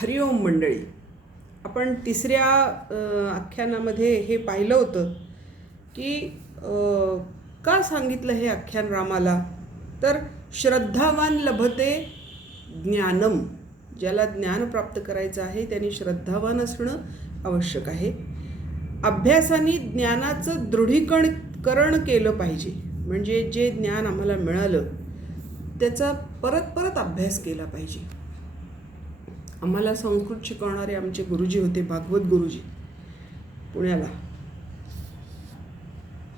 हरिओम मंडळी. आपण तिसऱ्या आख्यानामध्ये हे पाहिलं होतं की का सांगितलं हे आख्यान रामाला, तर श्रद्धावान लभते ज्ञानम. ज्याला ज्ञान प्राप्त करायचं आहे त्यांनी श्रद्धावान असणं आवश्यक आहे. अभ्यासाने ज्ञानाचं दृढीकरण केलं पाहिजे. म्हणजे जे ज्ञान आम्हाला मिळालं त्याचा परत परत अभ्यास केला पाहिजे. आम्हाला संस्कृत शिकवणारे आमचे गुरुजी होते, भागवत गुरुजी, पुण्याला.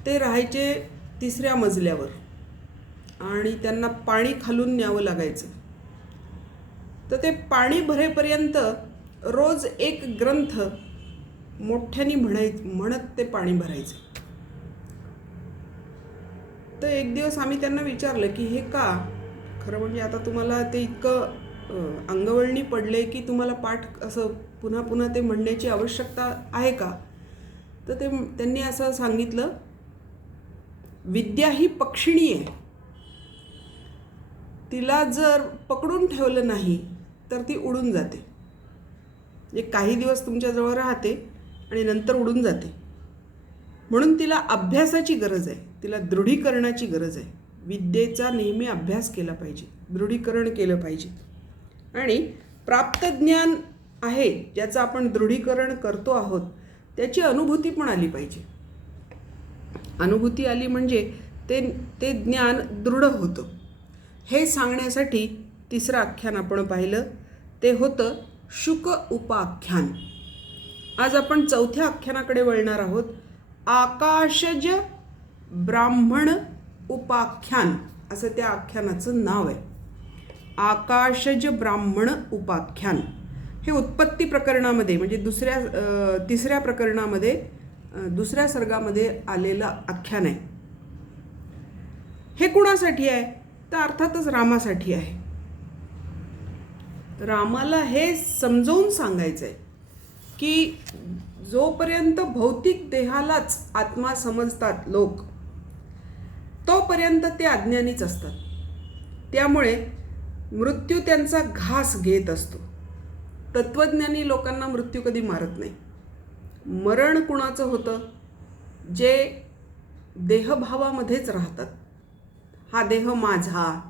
ते राहायचे तिसऱ्या मजल्यावर आणि त्यांना पाणी खालून न्यावं लागायचं. तर ते पाणी भरेपर्यंत रोज एक ग्रंथ मोठ्याने म्हणत ते पाणी भरायचं. तर एक दिवस आम्ही त्यांना विचारलं की हे का? खरं म्हणजे आता तुम्हाला ते इतकं अंगवळणी पडले की तुम्हाला पाठ असं पुन्हा पुन्हा ते म्हणण्याची आवश्यकता आहे का? तर त्यांनी असं सांगितलं, विद्या ही पक्षिणी आहे. तिला जर पकडून ठेवलं नाही तर ती उडून जाते. म्हणजे काही दिवस तुमच्याजवळ राहते आणि नंतर उडून जाते. म्हणून तिला अभ्यासाची गरज आहे, तिला दृढीकरणाची गरज आहे. विद्येचा नेहमी अभ्यास केला पाहिजे, दृढीकरण केलं पाहिजे. आणि प्राप्त ज्ञान आहे ज्याचं आपण दृढीकरण करतो आहोत त्याची अनुभूती पण आली पाहिजे. अनुभूती आली म्हणजे ते ज्ञान दृढ होतं. हे सांगण्यासाठी तिसरं आख्यान आपण पाहिलं, ते होतं शुक उपाख्यान. आज आपण चौथ्या आख्यानाकडे वळणार आहोत. आकाशज ब्राह्मण उपाख्यान असं त्या आख्यानाचं नाव आहे. आकाशज ब्राह्मण उपाख्यान हे उत्पत्ती प्रकरणामध्ये म्हणजे तिसऱ्या प्रकरणामध्ये दुसऱ्या सर्गामध्ये आलेलं आख्यान आहे. हे कुणासाठी आहे? तर अर्थातच रामासाठी आहे. रामाला हे समजावून सांगायचं आहे की जोपर्यंत भौतिक देहालाच आत्मा समजतात लोक, तोपर्यंत ते अज्ञानीच असतात. त्यामुळे मृत्यू त्यांचा घास घेत असतो. तत्वज्ञानी लोकांना मृत्यू कधी मारत नाही. मरण कुणाचं होतं? जे देहभावामध्येच राहतात. हा देह माझा,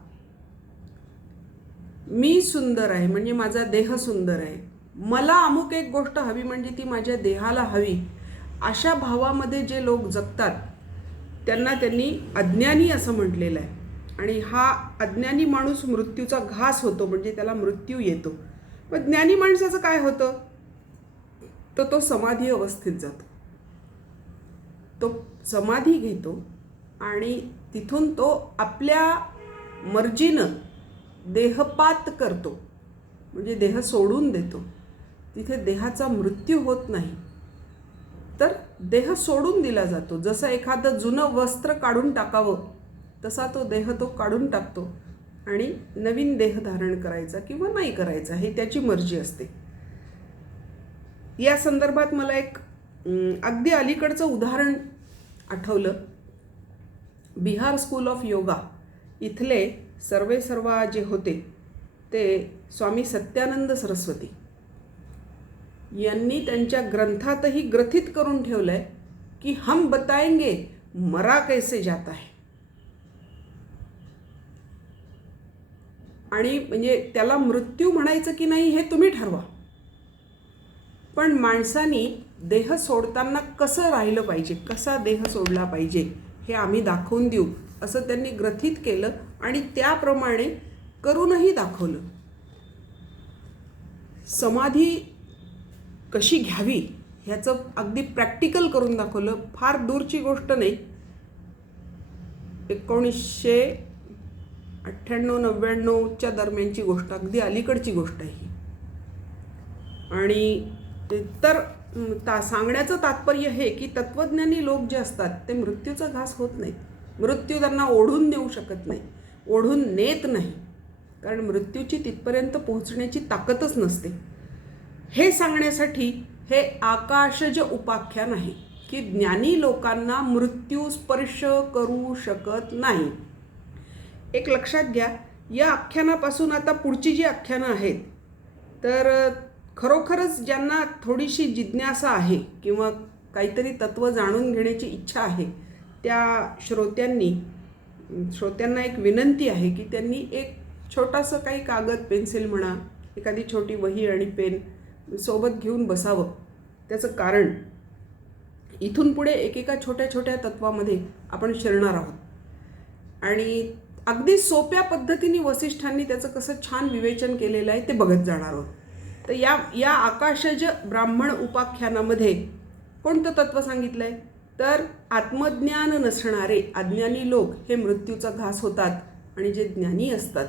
मी सुंदर आहे म्हणजे माझा देह सुंदर आहे, मला अमुक एक गोष्ट हवी म्हणजे ती माझ्या देहाला हवी, अशा भावामध्ये जे लोक जगतात त्यांनी अज्ञानी असं म्हटलेलं आहे. आणि हा अज्ञानी माणूस मृत्यूचा घास होतो म्हणजे त्याला मृत्यू येतो. पण ज्ञानी माणसाचं काय होतं? तर तो समाधी अवस्थेत जातो. तो समाधी घेतो आणि तिथून तो आपल्या मर्जीनं देहपात करतो म्हणजे देह सोडून देतो. तिथे देहाचा मृत्यू होत नाही, तर देह सोडून दिला जातो. जसं एखादं जुनं वस्त्र काढून टाकावं तसा तो देह तो काढून टाकतो आणि नवीन देह धारण करायचा किंवा नाही करायचा हे त्याची मर्जी असते. या संदर्भात मला एक अगदी अलीकडचं उदाहरण आठवलं. बिहार स्कूल ऑफ योगा इथले सर्वेसर्वा जे होते ते स्वामी सत्यानंद सरस्वती यांनी त्यांच्या ग्रंथातही ग्रथित करून ठेवलं आहे की हम बताएंगे मरा कैसे जाता है. आणि म्हणजे त्याला मृत्यू म्हणायचं की नाही हे तुम्ही ठरवा, पण माणसानी देह सोडताना कसं राहिलं पाहिजे, कसा देह सोडला पाहिजे हे आम्ही दाखवून देऊ असं त्यांनी ग्रथित केलं आणि त्याप्रमाणे करूनही दाखवलं. समाधी कशी घ्यावी ह्याचं अगदी प्रॅक्टिकल करून दाखवलं. फार दूरची गोष्ट नाही, 1998-99च्या दरम्यानची गोष्ट, अगदी अलीकडची गोष्ट आहे ही. आणि तर सांगण्याचं तात्पर्य हे की तत्वज्ञानी लोक जे असतात ते मृत्यूचा घास होत नाहीत. मृत्यू त्यांना ओढून नेऊ शकत नाही, ओढून नेत नाही, कारण मृत्यूची तिथपर्यंत पोहोचण्याची ताकदच नसते. हे सांगण्यासाठी हे आकाशज उपाख्यान आहे की ज्ञानी लोकांना मृत्यू स्पर्श करू शकत नाही. एक लक्षात घ्या, या आख्यानापासून आता पुढची जी आख्यानं आहेत तर खरोखरच ज्यांना थोडीशी जिज्ञासा आहे किंवा काहीतरी तत्त्व जाणून घेण्याची इच्छा आहे त्या श्रोत्यांना एक विनंती आहे की त्यांनी एक छोटासं काही कागद पेन्सिल म्हणा, एखादी छोटी वही आणि पेन सोबत घेऊन बसावं. त्याचं कारण इथून पुढे एकेका छोट्या छोट्या तत्वामध्ये आपण शिरणार आहोत आणि अगदी सोप्या पद्धतीने वसिष्ठांनी त्याचं कसं छान विवेचन केलेलं आहे ते बघत जाणार आहोत. तर या आकाशज ब्राह्मण उपाख्यानामध्ये कोणतं तत्त्व सांगितलं आहे तर आत्मज्ञान नसणारे अज्ञानी लोक हे मृत्यूचा घास होतात आणि जे ज्ञानी असतात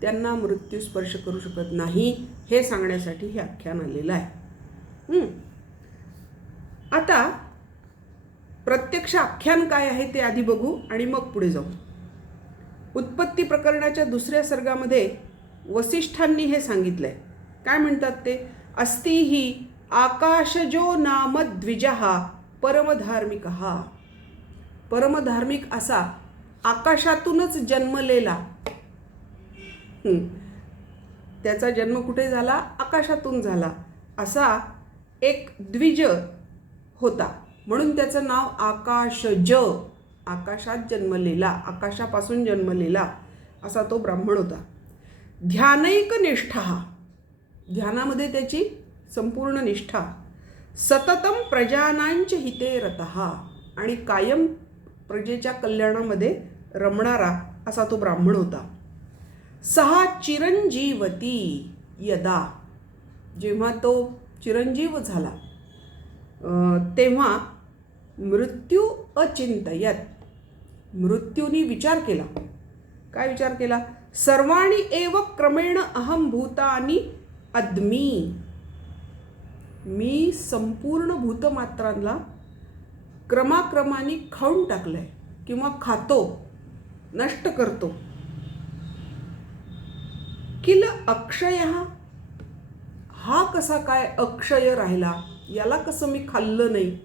त्यांना मृत्यू स्पर्श करू शकत नाही हे सांगण्यासाठी हे आख्यान आलेलं आहे. आता प्रत्यक्ष आख्यान काय आहे ते आधी बघू आणि मग पुढे जाऊ. उत्पत्ती प्रकरणाच्या 2ऱ्या सर्गामध्ये वसिष्ठांनी हे सांगितलंय. काय म्हणतात ते? अस्ति हि आकाशजो नाम द्विजः परमधार्मिकः. परमधार्मिक असा आकाशातूनच जन्मलेला, त्याचा जन्म कुठे झाला? आकाशातून झाला. असा एक द्विज होता म्हणून त्याचं नाव आकाशज. आकाशात जन्मलेला, आकाशापासून जन्मलेला असा तो ब्राह्मण होता. ध्यानैक निष्ठा, ध्यानामध्ये त्याची संपूर्ण निष्ठा. सततम प्रजानांच हिते रतः, आणि कायम प्रजेच्या कल्याणामध्ये रमणारा असा तो ब्राह्मण होता. सहा चिरंजीवती यदा, जेव्हा तो चिरंजीव झाला तेव्हा मृत्यू अचिंतयत, मृत्यूनी विचार केला. काय विचार केला? सर्वाणि एव क्रमेण अहम भूतानि अद्मी, मी संपूर्ण भूतमात्रांना क्रमाक्रमाने खाऊन टाकलंय किंवा खातो, नष्ट करतो. किल अक्षय, हा कसा काय अक्षय राहिला? याला कसं मी खाल्लं नाही,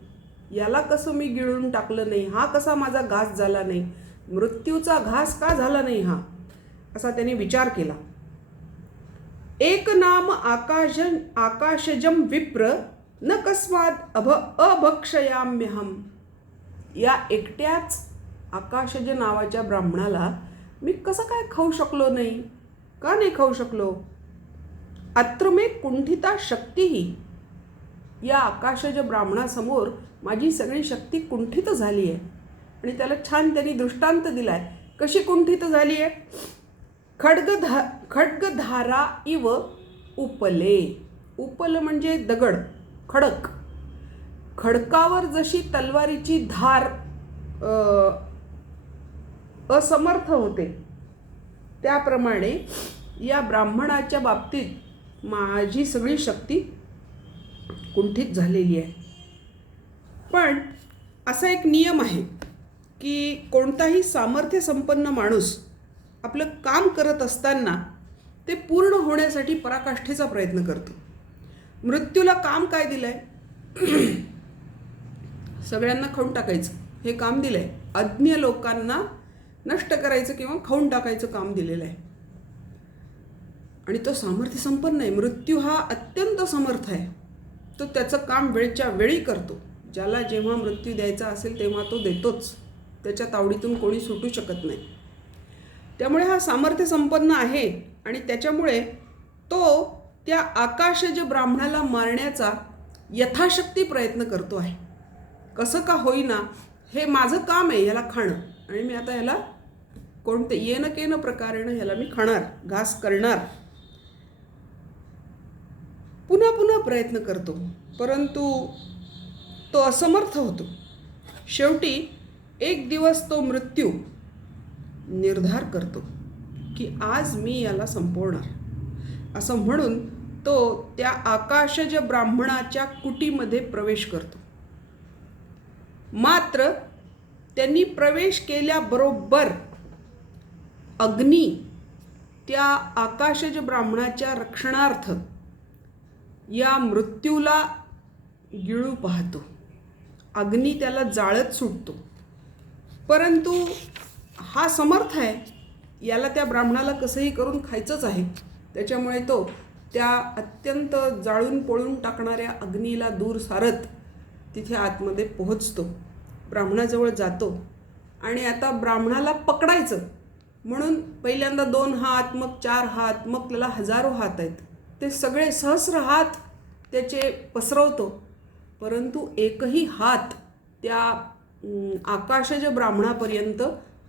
याला कसं मी गिळून टाकलं नाही, हा कसा माझा घास झाला नाही, मृत्यूचा घास का झाला नाही हा, असा त्याने विचार केला. एक नाम आकाशजम विप्र न कस्मात अभक्षयाम्यहम, या एकट्याच आकाशज नावाच्या ब्राह्मणाला मी कसं काय खाऊ शकलो नाही? का नाही खाऊ शकलो? अत्र मे कुंठिता शक्तीही, या आकाशज ब्राह्मणासमोर माझी सगळी शक्ती कुंठित झाली आहे. आणि त्याला छान त्यांनी दृष्टांत दिलाय. कशी कुंठित झाली आहे? खड्गधारा इव उपले, उपल म्हणजे दगड, खडक. खडकावर जशी तलवारीची धार असमर्थ होते त्याप्रमाणे या ब्राह्मणाच्या बाबतीत माझी सगळी शक्ती कुंठित झालेली आहे. पण असा एक नियम आहे की कोणताही सामर्थ्य संपन्न माणूस आपलं काम करत असताना ते पूर्ण होण्यासाठी पराकाष्ठेचा प्रयत्न करतो. मृत्यूला काम काय दिलंय? सगळ्यांना खाऊन टाकायचं हे काम दिलंय. अज्ञ लोकांना नष्ट करायचं किंवा खाऊन टाकायचं काम दिलेलं आहे. आणि तो सामर्थ्य संपन्न आहे. मृत्यू हा अत्यंत समर्थ आहे. तो त्याचं काम वेळच्या वेळी करतो. ज्याला जेव्हा मृत्यू द्यायचा असेल तेव्हा तो देतोच. त्याच्या तावडीतून कोणी सुटू शकत नाही. त्यामुळे हा सामर्थ्य संपन्न आहे आणि त्याच्यामुळे तो त्या आकाशज ब्राह्मणाला मारण्याचा यथाशक्ती प्रयत्न करतो आहे. कसं का होईना हे माझं काम आहे ह्याला खाणं, आणि मी आता ह्याला कोणते येन केन प्रकारेनं ह्याला मी खाणार, घास करणार. पुन्हा पुन्हा प्रयत्न करतो परंतु तो असमर्थ होतो. शेवटी एक दिवस तो मृत्यू निर्धार करतो की आज मी याला संपवणार, असं म्हणून तो त्या आकाशज ब्राह्मणाच्या कुटीमध्ये प्रवेश करतो. मात्र त्यांनी प्रवेश केल्याबरोबर अग्नी त्या आकाशज ब्राह्मणाच्या रक्षणार्थ या मृत्यूला गिळू पाहतो. अग्नी त्याला जाळत सुटतो. परंतु हा समर्थ आहे, याला त्या ब्राह्मणाला कसंही करून खायचंच आहे. त्याच्यामुळे तो त्या अत्यंत जाळून पळून टाकणाऱ्या अग्नीला दूर सारत तिथे आतमध्ये पोहोचतो, ब्राह्मणाजवळ जातो. आणि आता ब्राह्मणाला पकडायचं म्हणून पहिल्यांदा 2 हात, मग 4 हात, मग त्याला हजारो हात आहेत, ते सगळे सहस्र हात त्याचे पसरवतो. परंतु एकही हात त्या आकाशाच्या ब्राह्मणापर्यंत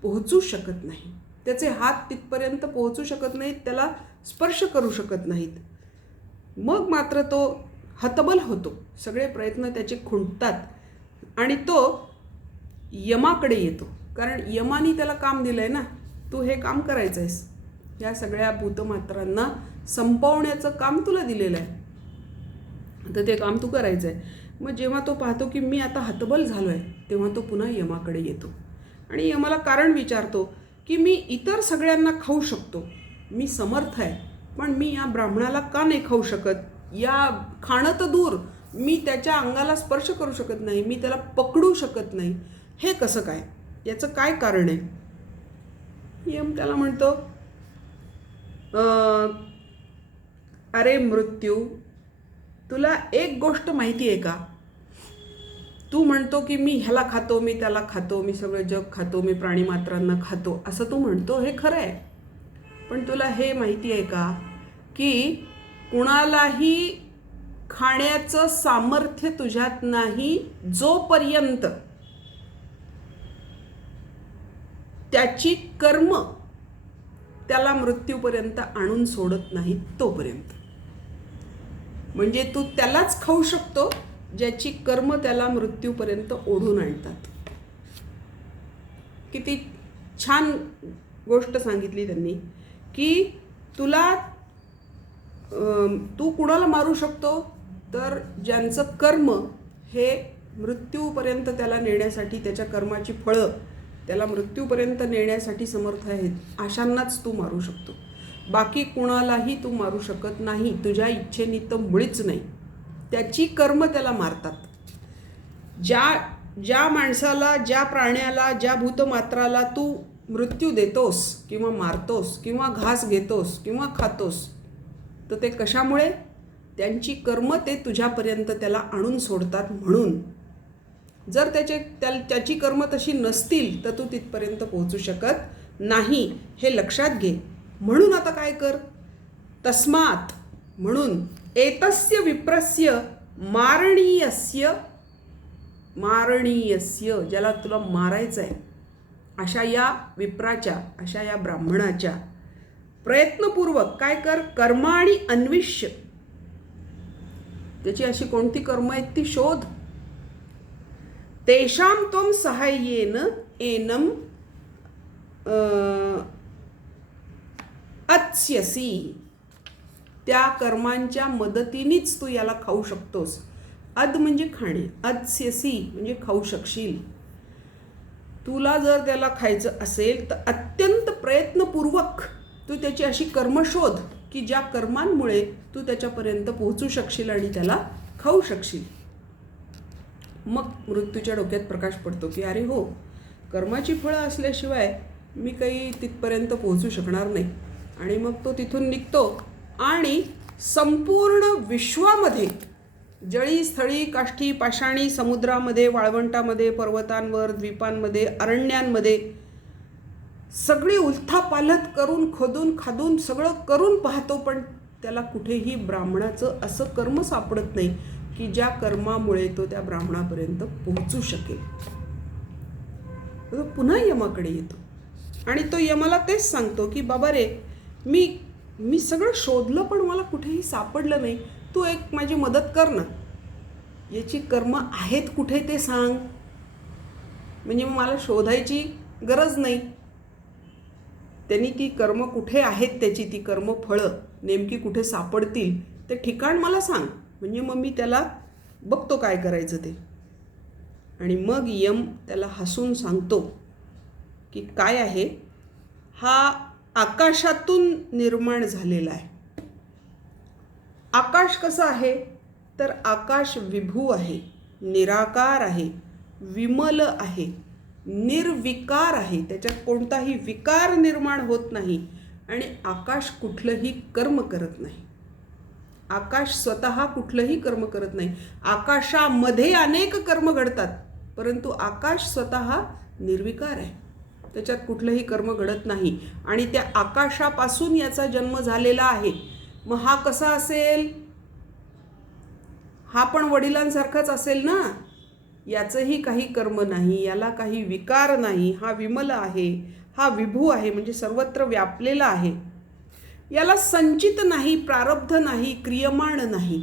पोहोचू शकत नाही. त्याचे हात तिथपर्यंत पोहोचू शकत नाहीत, त्याला स्पर्श करू शकत नाहीत. मग मात्र तो हतबल होतो, सगळे प्रयत्न त्याचे खुंटतात आणि तो यमाकडे येतो. कारण यमानी त्याला काम दिलं आहे ना, तू हे काम करायचं आहेस, या सगळ्या भूतमात्रांना संपवण्याचं काम तुला दिलेलं आहे, तर ते काम तू करायचं आहे. मग जेव्हा तो पाहतो की मी आता हतबल झालो आहे, तेव्हा तो पुन्हा यमाकडे येतो आणि यमाला कारण विचारतो की मी इतर सगळ्यांना खाऊ शकतो, मी समर्थ आहे, पण मी या ब्राह्मणाला का नाही खाऊ शकत? या खाणं तर दूर, मी त्याच्या अंगाला स्पर्श करू शकत नाही, मी त्याला पकडू शकत नाही, हे कसं काय? याचं काय कारण आहे? यम त्याला म्हणतो, अरे मृत्यू, तुला एक गोष्ट माहिती आहे का? तू म्हणतो की मी ह्याला खातो, मी त्याला खातो, मी सगळं जग खातो, मी प्राणीमात्रांना खातो, असं तू म्हणतो, हे खरं आहे. पण तुला हे माहिती आहे का की कुणालाही खाण्याचं सामर्थ्य तुझ्यात नाही जोपर्यंत त्याची कर्म त्याला मृत्यूपर्यंत आणून सोडत नाही तोपर्यंत. म्हणजे तू त्यालाच खाऊ शकतो ज्याची कर्म त्याला मृत्यूपर्यंत ओढून आणतात. किती छान गोष्ट सांगितली त्यांनी की तू कुणाला मारू शकतो? तर ज्यांचं कर्म हे मृत्यूपर्यंत त्याला नेण्यासाठी, त्याच्या कर्माची फळं त्याला मृत्यूपर्यंत नेण्यासाठी समर्थ आहेत, अशांनाच तू मारू शकतो. बाकी कुणालाही तू मारू शकत नाही, तुझ्या इच्छेने तर मुळीच नाही. त्याची कर्म त्याला मारतात. ज्या माणसाला, ज्या प्राण्याला, ज्या भूतमात्राला तू मृत्यू देतोस किंवा मारतोस किंवा घास घेतोस किंवा खातोस, तर ते कशामुळे? त्यांची कर्म ते तुझ्यापर्यंत त्याला आणून सोडतात. म्हणून जर त्याची कर्म तशी नसतील तर तू तिथपर्यंत पोहोचू शकत नाही, हे लक्षात घे. म्हणून आता काय कर? तस्मात, म्हणून एतस्य विप्रस्य मारणीयस्य, ज्याला तुला मारायचं आहे, अशा या विप्राच्या, अशा या ब्राह्मणाच्या प्रयत्नपूर्वक काय कर? कर्माणि अन्विष्य, त्याची अशी कोणती कर्म आहेत ती शोध. तेषां त्वं सहाय्येन एनम अत्स्यसि, त्या कर्मांच्या मदतीनेच तू याला खाऊ शकतोस. अद म्हणजे खाणे, अत्स्यसि म्हणजे खाऊ शकशील. तुला जर त्याला खायचं असेल तर अत्यंत प्रयत्नपूर्वक तू त्याची अशी कर्म शोध की ज्या कर्मांमुळे तू त्याच्यापर्यंत पोहोचू शकशील आणि त्याला खाऊ शकशील. मग मृत्यूच्या डोक्यात प्रकाश पडतो की अरे हो, कर्माची फळं असल्याशिवाय मी काही तिथपर्यंत पोहोचू शकणार नाही. आणि मग तो तिथून निघतो आणि संपूर्ण विश्वामध्ये, जळी, स्थळी, काष्ठी, पाषाणी, समुद्रामध्ये, वाळवंटामध्ये, पर्वतांवर, द्वीपांमध्ये, अरण्यांमध्ये सगळी उलथापालथ करून, खोदून खादून सगळं करून पाहतो, पण त्याला कुठेही ब्राह्मणाचं असं कर्म सापडत नाही की ज्या कर्मामुळे तो त्या ब्राह्मणापर्यंत पोहोचू शकेल. तो पुन्हा यमाकडे येतो आणि तो यमाला तेच सांगतो की बाबा रे, मी सगळं शोधलं पण मला कुठेही सापडलं नाही, तू एक माझी मदत कर ना, याची कर्म आहेत कुठे ते सांग, म्हणजे मला शोधायची गरज नाही. त्यांनी ती कर्म कुठे आहेत, त्याची ती कर्मफळं नेमकी कुठे सापडतील ते ठिकाण मला सांग, म्हणजे मग मी त्याला बघतो काय करायचं ते. आणि मग यम त्याला हसून सांगतो की काय आहे, हा आकाशातून निर्माण झालेला आहे. आकाश कसं आहे? तर आकाश विभू आहे, निराकार आहे, विमल आहे, निर्विकार आहे, त्याच्यात कोणताही विकार निर्माण होत नाही आणि आकाश कुठलंही कर्म करत नाही. आकाश स्वतः कुठलंही कर्म करत नाही. आकाशामध्ये अनेक कर्म घडतात, परंतु आकाश स्वतः निर्विकार आहे. त्याच्यात कुठलंही कर्म घडत नाही आणि त्या आकाशापासून याचा जन्म झालेला आहे. मग हा कसा असेल? हा पण वडिलांसारखाच असेल ना. याचंही काही कर्म नाही, याला काही विकार नाही. हा विमल आहे, हा विभू आहे, म्हणजे सर्वत्र व्यापलेला आहे. याला संचित नाही, प्रारब्ध नाही, क्रियमाण नाही.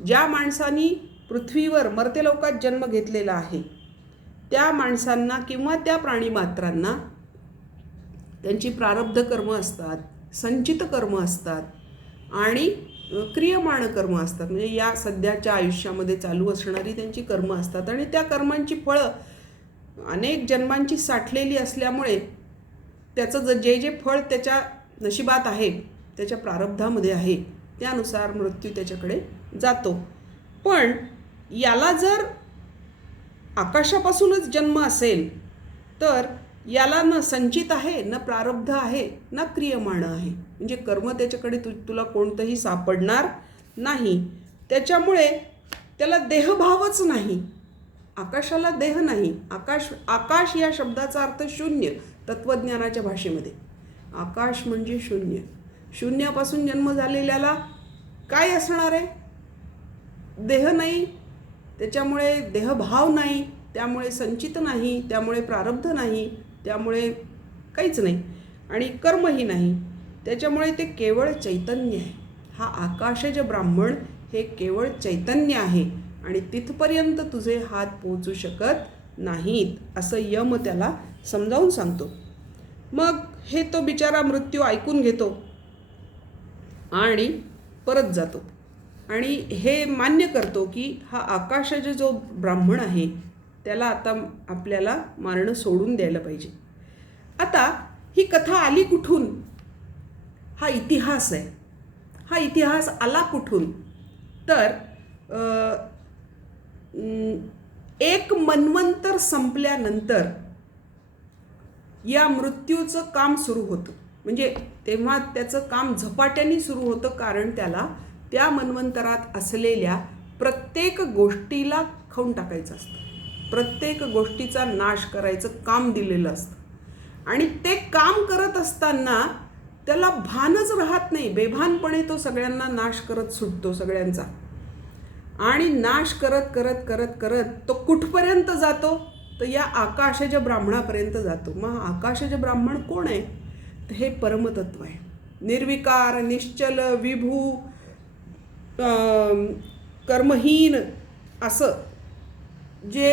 ज्या माणसांनी पृथ्वीवर मर्त्यलोकात जन्म घेतलेला आहे त्या माणसांना किंवा त्या प्राणीमात्रांना त्यांची प्रारब्ध कर्म असतात, संचित कर्म असतात आणि क्रियमाण कर्म असतात. म्हणजे या सध्याच्या आयुष्यामध्ये चालू असणारी त्यांची कर्म असतात आणि त्या कर्मांची फळं अनेक जन्मांची साठलेली असल्यामुळे त्याचं जे जे फळ त्याच्या नशिबात आहे, त्याच्या प्रारब्धामध्ये आहे, त्यानुसार मृत्यू त्याच्याकडे जातो. पण याला जर आकाशापासूनच जन्म असेल तर याला न संचित आहे, न प्रारब्ध आहे, न क्रियमाण आहे. म्हणजे कर्म त्याच्याकडे तुला कोणतंही सापडणार नाही. त्याच्यामुळे त्याला देहभावच नाही. आकाशाला देह नाही. आकाश या शब्दाचा अर्थ शून्य. तत्त्वज्ञानाच्या भाषेमध्ये आकाश म्हणजे शून्य. शून्यापासून जन्म झालेल्याला काय असणार आहे? देह नाही, त्याच्यामुळे देहभाव नाही, त्यामुळे संचित नाही, त्यामुळे प्रारब्ध नाही, त्यामुळे काहीच नाही आणि कर्मही नाही. त्याच्यामुळे ते केवळ चैतन्य आहे. हा आकाशज ब्राह्मण हे केवळ चैतन्य आहे आणि तिथपर्यंत तुझे हात पोहोचू शकत नाहीत, असं यम त्याला समजावून सांगतो. मग हे तो बिचारा मृत्यू ऐकून घेतो आणि परत जातो आणि हे मान्य करतो की हा आकाशज जो ब्राह्मण आहे त्याला आता आपल्याला मारणं सोडून द्यायला पाहिजे. आता ही कथा आली कुठून? हा इतिहास आहे. हा इतिहास आला कुठून? तर एक मन्वंतर संपल्यानंतर या मृत्यूचं काम सुरू होतं. म्हणजे तेव्हा त्याचं काम झपाट्याने सुरू होतं, कारण त्याला त्या मन्वंतरात असलेल्या प्रत्येक गोष्टीला खाऊन टाकायचं असतं. प्रत्येक गोष्टीचा नाश करायचं काम दिलेलं असतं आणि ते काम करत असताना त्याला भानच राहत नाही. बेभानपणे तो सगळ्यांना नाश करत सुटतो सगळ्यांचा आणि नाश करत करत करत करत तो कुठपर्यंत जातो? तर या आकाशज ब्राह्मणापर्यंत जातो. मग आकाशज ब्राह्मण कोण आहे? तर हे परमतत्व आहे. निर्विकार, निश्चल, विभू, कर्महीन असं जे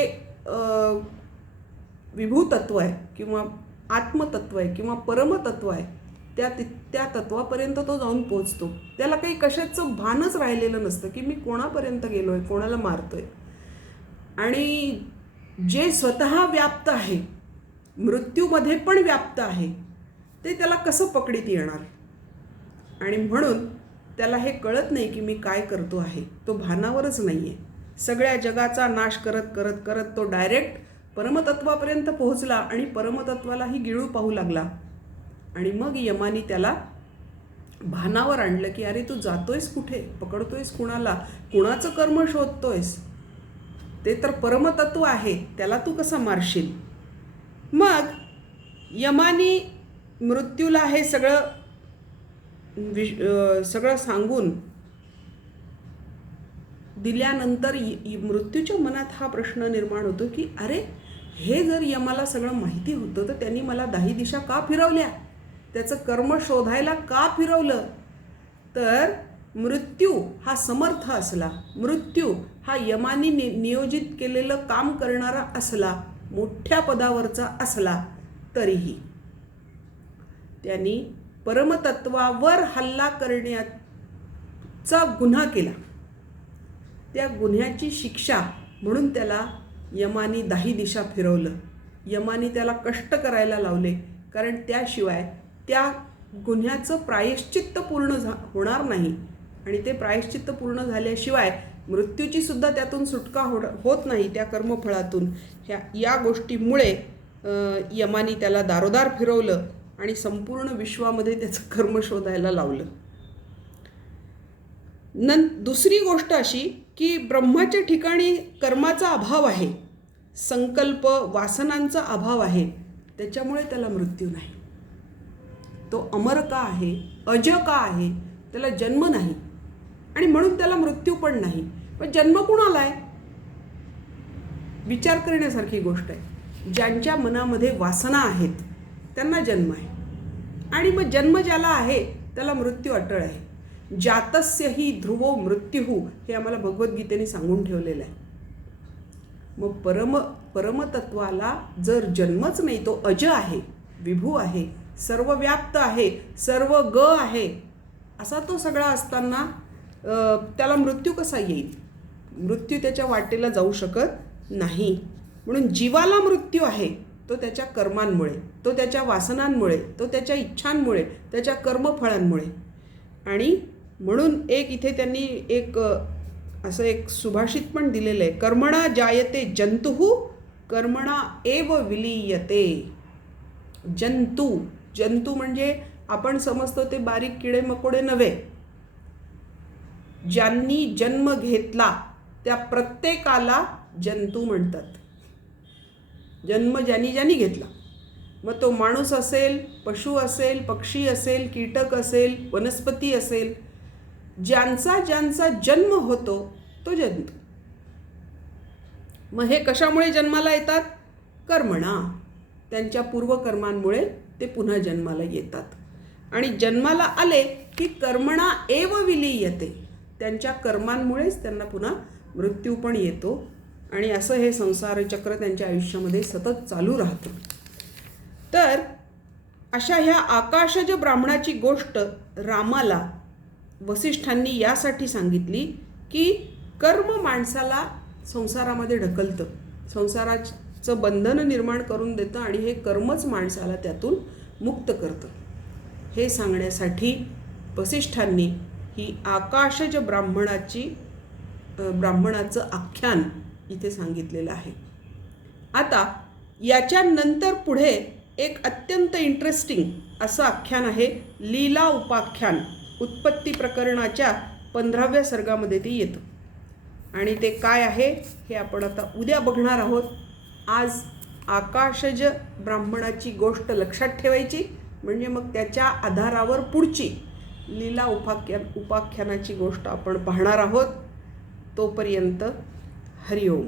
विभूतत्व आहे किंवा आत्मतत्व आहे किंवा परमतत्व आहे, त्या तत्वापर्यंत तो जाऊन पोचतो. त्याला काही कशाचं भानच राहिलेलं नसतं की मी कोणापर्यंत गेलो आहे, कोणाला मारतोय. आणि जे स्वतः व्याप्त आहे, मृत्यूमध्ये पण व्याप्त आहे, ते त्याला कसं पकडीत येणार? आणि म्हणून त्याला हे कळत नाही की मी काय करतो आहे. तो भानावरच नाही आहे. सगळ्या जगाचा नाश करत करत करत तो डायरेक्ट परमतत्वापर्यंत पोहोचला आणि परमतत्वालाही गिळू पाहू लागला. आणि मग यमानी त्याला भानावर आणलं की अरे तू जातोयस कुठे, पकडतोयस कुणाला, कुणाचं कर्म शोधतोयस? ते तर परमतत्व आहे, त्याला तू कसा मारशील? मग यमानी मृत्यूला हे सगळं सांगून दिल्यानंतर मृत्यूच्या मनात हा प्रश्न निर्माण होतो की अरे हे जर यमाला सगळं माहिती होतं तर त्यांनी मला 10 दिशा का फिरवल्या? त्याचं कर्म शोधायला का फिरवलं? तर मृत्यू हा समर्थ असला, मृत्यू हा यमानी नियोजित केलेलं काम करणारा असला, मोठ्या पदावरचा असला, तरीही त्यांनी परमतत्वावर हल्ला करण्याचा गुन्हा केला. त्या गुन्ह्याची शिक्षा म्हणून त्याला यमानी 10 दिशा फिरवलं. यमानी त्याला कष्ट करायला लावले, कारण त्याशिवाय त्या गुन्ह्याचं प्रायश्चित्त पूर्ण होणार नाही आणि ते प्रायश्चित्त पूर्ण झाल्याशिवाय मृत्यूची सुद्धा त्यातून सुटका होत नाही त्या कर्मफळातून. या गोष्टीमुळे यमानी त्याला दारोदार फिरवलं आणि संपूर्ण विश्वामध्ये त्याचं कर्म शोधायला लावलं. दुसरी गोष्ट अशी की ब्रह्माच्या ठिकाणी कर्माचा अभाव आहे, संकल्प वासनांचा अभाव आहे, त्याच्यामुळे त्याला मृत्यू नाही. तो अमर का आहे, अज का आहे, त्याला जन्म नाही आणि म्हणून त्याला मृत्यू पण नाही. पण जन्म कुणाला आहे? विचार करण्यासारखी गोष्ट आहे. ज्यांच्या मनामध्ये वासना आहेत त्यांना जन्म आहे आणि मग जन्म ज्याला आहे त्याला मृत्यू अटळ आहे. जातस्य हि ध्रुवो मृत्युः हे आम्हाला भगवद्गीतेने सांगून ठेवलेलं आहे. मग परमतत्वाला जर जन्मच नाही, तो अज आहे, विभू आहे, सर्वव्याप्त आहे, सर्व ग आहे, असा तो सगळा असताना त्याला मृत्यू कसा येईल? मृत्यू त्याच्या वाटेला जाऊ शकत नाही. म्हणून जीवाला मृत्यू आहे तो त्याच्या कर्मांमुळे, तो त्याच्या वासनांमुळे, तो त्याच्या इच्छांमुळे, त्याच्या कर्मफळांमुळे. आणि म्हणून इथे त्यांनी असं एक सुभाषित पण दिलेलं आहे, कर्मणा जायते जंतुः कर्मणा एव विलीयते. जंतू म्हणजे आपण समजतो ते बारीक किडे मकोडे नव्हे. ज्यांनी जन्म घेतला त्या प्रत्येकाला जंतू म्हणतात. जन्म ज्यांनी घेतला, मग तो माणूस असेल, पशु असेल, पक्षी असेल, कीटक असेल, वनस्पती असेल, ज्यांचा जन्म होतो तो जंतू. मग हे कशामुळे जन्माला येतात? कर्मणा. त्यांच्या पूर्वकर्मांमुळे ते पुन्हा जन्माला येतात. आणि जन्माला आले की कर्मणा एव विलीयते, त्यांच्या कर्मांमुळेच त्यांना पुन्हा मृत्यू पण येतो. आणि असं हे संसार चक्र त्यांच्या आयुष्यामध्ये सतत चालू राहतं. तर अशा ह्या आकाशज ब्राह्मणाची गोष्ट रामाला वसिष्ठांनी यासाठी सांगितली की कर्म माणसाला संसारामध्ये ढकलतं, संसाराचं बंधन निर्माण करून देतं आणि हे कर्मच माणसाला त्यातून मुक्त करतं. हे सांगण्यासाठी वसिष्ठांनी ही आकाशज ब्राह्मणाचं आख्यान इथे सांगितलेलं आहे. आता याच्यानंतर पुढे एक अत्यंत इंटरेस्टिंग असं आख्यान आहे, लीला उपाख्यान. उत्पत्ती प्रकरणाच्या 15व्या सर्गामध्ये ते येतं. आणि ते काय आहे हे आपण आता उद्या बघणार आहोत. आज आकाशज ब्राह्मणाची गोष्ट लक्षात ठेवायची, म्हणजे मग त्याच्या आधारावर पुढची लीला उपाख्यानाची गोष्ट आपण पाहणार आहोत. तोपर्यंत हरिओम.